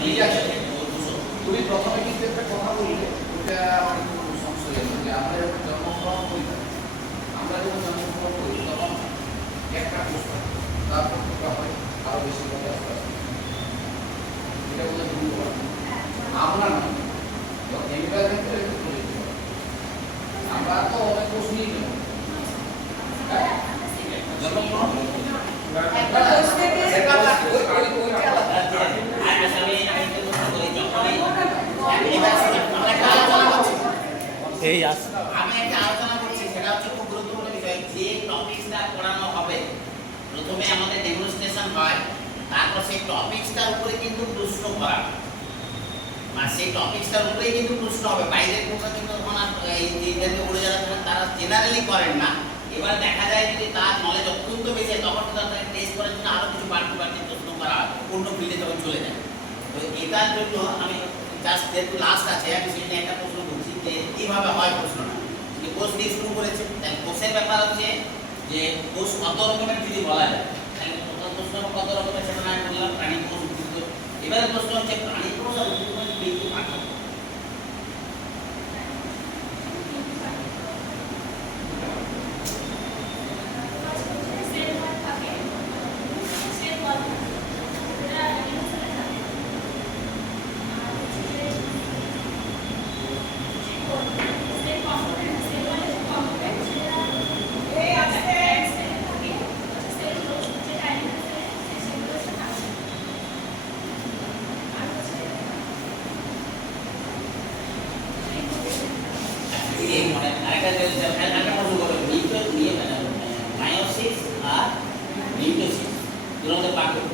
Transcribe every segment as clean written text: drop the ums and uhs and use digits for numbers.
ঠিক আছে, তুমি প্রথমে কিন্তু একটা কথা বললে, ওটা আমার একটু সংশয় আছে যে আমরা যখন জন্মগ্রহণ করি, তখন একটা প্রশ্ন, তারপর থেকে হয় আরো বেশি কথা আস্তে আস্তে, এটা বলে ভুল করা আমরা নয়, এনভায়রনমেন্টের একটু বলে দিতে হবে। আমরা তো অনেক প্রশ্নই নেব, হ্যাঁ জন্মগ্রহণ এই আমি একটা আলোচনা করছি, সেটা হচ্ছে খুব গুরুত্বপূর্ণ বিষয়। যে টপিকসটা পড়ানো হবে, প্রথমে আমাদের ডেমনস্ট্রেশন হয়, তারপর সেই টপিকসটার উপরে কিন্তু প্রশ্ন করা, মানে সেই টপিকসটার উপরেই কিন্তু প্রশ্ন হবে। বাইরের কোথাও কিন্তু তখন এই ইন্টারভিউ করে যারা থাকেন তারা জেনারেলি করেন না। এবার দেখা যায় যদি তার নলেজ অত্যন্ত বেশি হয়, তখন কিন্তু তাদের টেস্ট করার জন্য আরো কিছু বাড়তি বাড়তি প্রশ্ন করা হয়, অন্য ফিল্ডে তখন চলে যায়। তো এটার জন্য আমি জাস্ট যেহেতু লাস্ট আছে, আমি সেটা একটা প্রশ্ন করছি যে কীভাবে হয় প্রশ্নটা। যে কোর্স দিয়ে শুরু করেছে, তাহলে কোর্সের ব্যাপার হচ্ছে যে কোর্স কত রকমের যদি বলা যায়, তাহলে প্রশ্ন কত রকমের সেটা আমি বললাম, প্রাণী কোষ, উদ্ভিদ কোষ। এবারে প্রশ্ন হচ্ছে প্রাণী কোষ আর উদ্ভিদ কোষ কি পার্থক্য? মায়োসিস আর মিটোসিস এর মধ্যে পার্থক্য।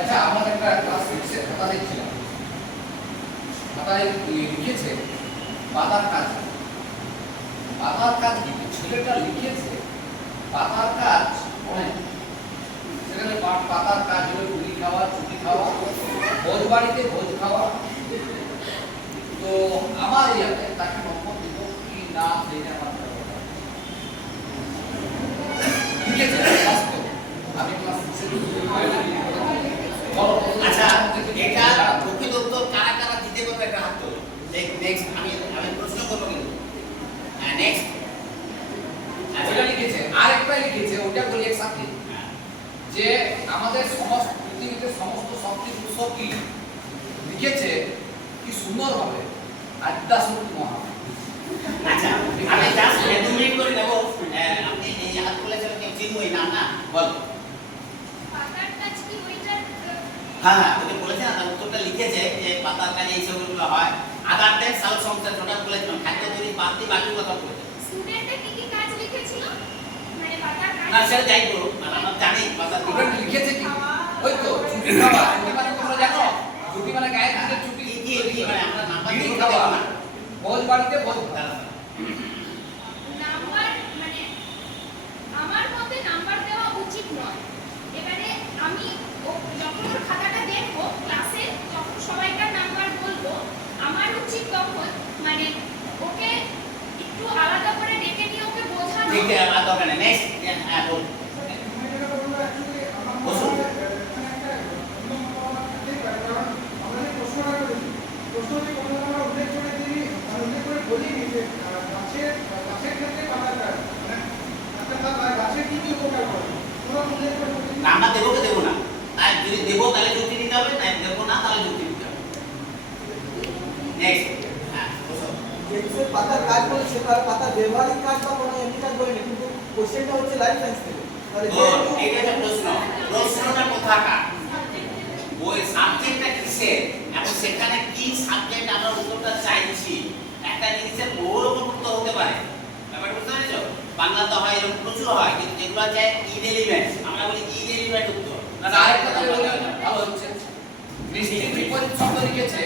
আচ্ছা, আমাদের একটা ক্লাস 6 এর খাতা দেখছিলাম, খাতায় লিখেছে পাতার কাজ। পাতার কাজ কি ছেলেটা লিখেছে? পাতার কাজ অনেক, সেখানে পাতার কাজ হলো মুড়ি খাওয়া, চুটি খাওয়া, ভোজ বাড়িতে ভোজ খাওয়া। তো আমার ইয়াতে তাকে নম্বর দিব কি না সেটা আমার লিখেছে বাস্তব। আমি ক্লাস 6 আচ্ছা, এটা প্রকৃত উত্তর কারা কারা দিতে পারবে একটা হাত তোলো। নেক্সট আমি প্রশ্ন করব কিন্তু। হ্যাঁ, নেক্সট ওটা লিখেছে, আরেকটা লিখেছে, ওটা বলি একসাথে যে আমাদের সমস্ত পৃথিবীতে সমস্ত শক্তির উৎস কি, লিখেছে কি সুন্দর ভাবে আদ্যাশক্তি মহা। আচ্ছা, আমি জাস্ট 2 মিনিট করে নেব। আপনি এই হাত তুলেছেন কেউ চিনবই না, না বল। পাতার কাজ কি ওইটা? হ্যাঁ হ্যাঁ, ওই বলেছে না, তার উত্তরটা লিখেছে যে পাতার কাজে এই সেগুলো হয়। আদার দেন সাল সংসার ওটা বলেছিলাম, খাদ্য তৈরি বাদ দিয়ে বাকি কথা বলেছে। স্টুডেন্টে কি কি কাজ লিখেছিল? মানে পাতার কাজ না সেটা যাই করুক, আমরা জানি পাতার ওটা লিখেছে কি ওই তো চুটি খাওয়া। চুটি মানে তোমরা জানো, চুটি মানে গায়ে দিলে চুটি কি মানে আমরা নাম্বার বিড়ি দিয়ে খাওয়া, দেব না। ভোজ বাড়িতে ভোজ খাওয়া। নাম্বার মানে আমার মতে নাম্বার দেওয়া উচিত নয়। এবারে আমি যখন ওর খাতাটা দেখবো ক্লাসে, যখন সবাইকার নাম্বার বলবো, আমার উচিত তখন মানে ওকে একটু আলাদা করে ডেকে নিয়ে ওকে বোঝানো। ঠিক আছে, আর দরকার নেই। নেক্সট, হ্যাঁ বল। বসুন। নাম্বার দেবো কি দেবো না, তাই যদি দেবো তাহলে যুক্তি দিতে হবে, তাই দেবো না তাহলে যুক্তি দিতে হবে। নেক্সট, হ্যাঁ বসো। যে পাতার কাজ বলেছে তার পাতার ব্যবহারিক কাজ বা কোনো এমনি কাজ বলেনি, কিন্তু কোশ্চেনটা হচ্ছে লাইফ সায়েন্স থেকে। তাহলে এইটা হচ্ছে প্রশ্ন, প্রশ্নটা কোথাকার, ওই সাবজেক্টটা কিসের, এবং সেখানে কি সাবজেক্ট আমরা উত্তরটা চাইছি। একটা জিনিসের বহু রকম উত্তর হতে পারে, ব্যাপারটা বুঝতে পেরেছো? বাংলাতে হয় এরকম প্রচুর হয়, কিন্তু যেগুলো চাই ইরেলিভেন্ট, আমরা বলি ইরেলিভেন্ট উত্তর। আরেকটা কথা বলি, ভালো হচ্ছে, বৃষ্টির বিপরীত শব্দ লিখেছে